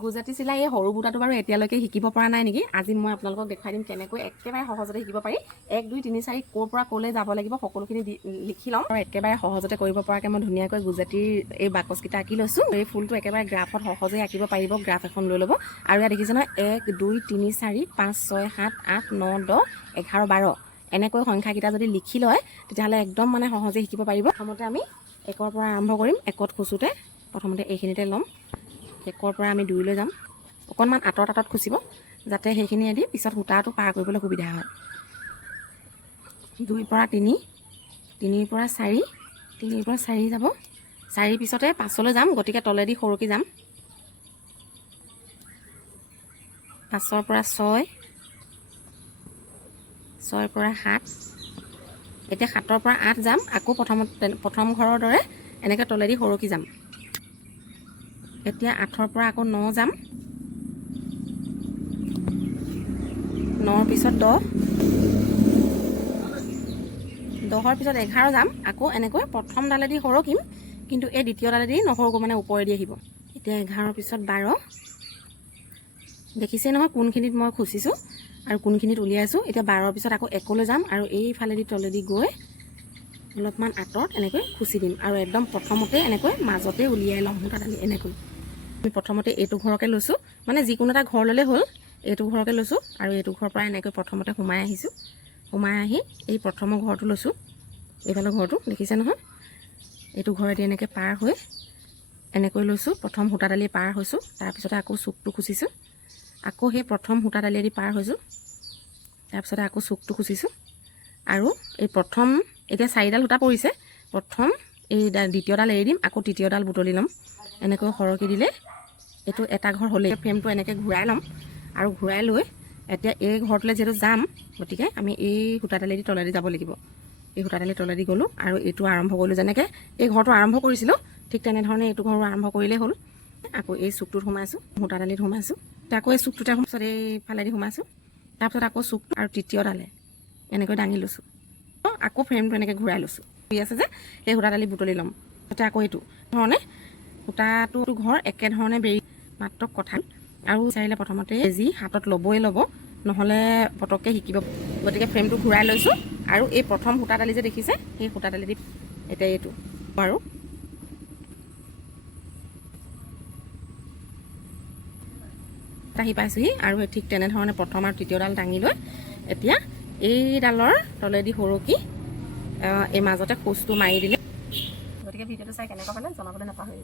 গুজৰাটী চিলাই এই সৰু বুটাটো বাৰু এতিয়ালৈকে শিকিব পৰা নাই নেকি। আজি মই আপোনালোকক দেখাই দিম কেনেকৈ একেবাৰে সহজতে শিকিব পাৰি। 1 2 3 4 ক'ৰ পৰা ক'লৈ যাব লাগিব সকলোখিনি লিখি ল'ম আৰু একেবাৰে সহজতে কৰিব পৰাকৈ মই ধুনীয়াকৈ গুজৰাটীৰ এই বাকচকেইটা আঁকি লৈছোঁ। এই ফুলটো একেবাৰে গ্ৰাফত সহজে আঁকিব পাৰিব। গ্ৰাফ এখন লৈ ল'ব আৰু ইয়াত দেখিছে নহয় 1 2 3 4 5 6 7 8 9 10 11 12 এনেকৈ সংখ্যাকেইটা যদি লিখি লয় তেতিয়াহ'লে একদম মানে সহজে শিকিব পাৰিব। প্ৰথমতে আমি 1ৰ পৰা আৰম্ভ কৰিম। 1ত খুচোঁতে প্ৰথমতে এইখিনিতে ল'ম। 1ৰ পৰা আমি 2লৈ যাম। অকণমান আঁতৰত খুচিব যাতে সেইখিনিয়েদি পিছত সূতাটো পাৰ কৰিবলৈ সুবিধা হয়। 2ৰ পৰা 3, 3ৰ পৰা 4, 3ৰ পৰা 4 যাব। 4 পিছতে 5লৈ যাম, গতিকে তলেদি সৰকি যাম। 5ৰ পৰা 6, 6ৰ পৰা 7, এতিয়া 7ৰ পৰা 8 যাম। আকৌ প্ৰথম ঘৰৰ দৰে এনেকৈ তলেদি সৰকি যাম। এতিয়া 8ৰ পৰা আকৌ 9 যাম। 9ৰ পিছত 10, 10ৰ পিছত 11 যাম। আকৌ এনেকৈ প্ৰথম ডালেদি সৰকিম, কিন্তু এই দ্বিতীয় ডালেদি নসৰকো, মানে ওপৰেদি আহিব। এতিয়া 11ৰ পিছত 12, দেখিছে নহয় কোনখিনিত মই খুচিছোঁ আৰু কোনখিনিত উলিয়াইছোঁ। এতিয়া 12ৰ পিছত আকৌ 1লৈ যাম আৰু এইফালেদি তলেদি গৈ অলপমান আঁতৰত এনেকৈ খুচি দিম আৰু একদম প্ৰথমতে এনেকৈ মাজতে উলিয়াই ল'ম সূতাডালি। এনেকৈ আমি প্ৰথমতে এইটো ঘৰকে লৈছোঁ, মানে যিকোনো এটা ঘৰ ল'লে হ'ল। এইটো ঘৰকে লৈছোঁ আৰু এইটো ঘৰৰ পৰা এনেকৈ প্ৰথমতে সোমাই আহিছোঁ। সোমাই আহি এই প্ৰথমৰ ঘৰটো লৈছোঁ, এইফালৰ ঘৰটো দেখিছে নহয়। এইটো ঘৰেদি এনেকৈ পাৰ হৈ এনেকৈ লৈছোঁ। প্ৰথম সূতাডালি পাৰ হৈছোঁ, তাৰপিছতে আকৌ চুকটো খুচিছোঁ। আকৌ সেই প্ৰথম সূতাডালেদি পাৰ হৈছোঁ, তাৰপিছতে আকৌ চুকটো খুচিছোঁ আৰু এই প্ৰথম এতিয়া 4ডাল সূতা পৰিছে। প্ৰথম এই দ্বিতীয়ডাল এৰি দিম, আকৌ তৃতীয়ডাল বুটলি ল'ম। এনেকৈ সৰকি দিলে এইটো এটা ঘৰ হ'লেই। ফ্ৰেমটো এনেকৈ ঘূৰাই ল'ম আৰু ঘূৰাই লৈ এতিয়া এই ঘৰটোলৈ যিহেতু যাম, গতিকে আমি এই সূতাডালেদি তলেদি যাব লাগিব। এই সূতাডালি তলেদি গ'লোঁ আৰু এইটো আৰম্ভ কৰিলোঁ। যেনেকৈ এই ঘৰটো আৰম্ভ কৰিছিলোঁ ঠিক তেনেধৰণে এইটো ঘৰো আৰম্ভ কৰিলেই হ'ল। আকৌ এই চুকটোত সোমাইছোঁ, সূতাডালিত সোমাইছোঁ। আকৌ এই চুকটোতে পিছত এইফালেদি সোমাইছোঁ। তাৰপিছত আকৌ চুক আৰু তৃতীয়ডালে এনেকৈ দাঙি লৈছোঁ। আকৌ ফ্ৰেমটো এনেকৈ ঘূৰাই লৈছোঁ। শুই আছে যে সেই সূতাডালি বুটলি ল'ম। তাতে আকৌ এইটো ধৰণে সূতাটো ঘৰ একেধৰণে বেৰি মাত্ৰ কথা আৰু বিচাৰিলে প্ৰথমতে যি হাতত ল'বই ল'ব, নহ'লে পটককৈ শিকিব। গতিকে ফ্ৰেমটো ঘূৰাই লৈছোঁ আৰু এই প্ৰথম সূতাডালি যে দেখিছে সেই সূতাডালি দি এতিয়া এইটো আৰু আহি পাইছোঁহি। আৰু ঠিক তেনেধৰণে প্ৰথম আৰু তৃতীয়ডাল দাঙি লৈ এতিয়া এইডালৰ তলেদি সৰকি এই মাজতে খোজটো মাৰি দিলে। গতিকে ভিডিঅ'টো চাই কেনেকুৱা পালে জনাবলৈ নাপাহৰিব।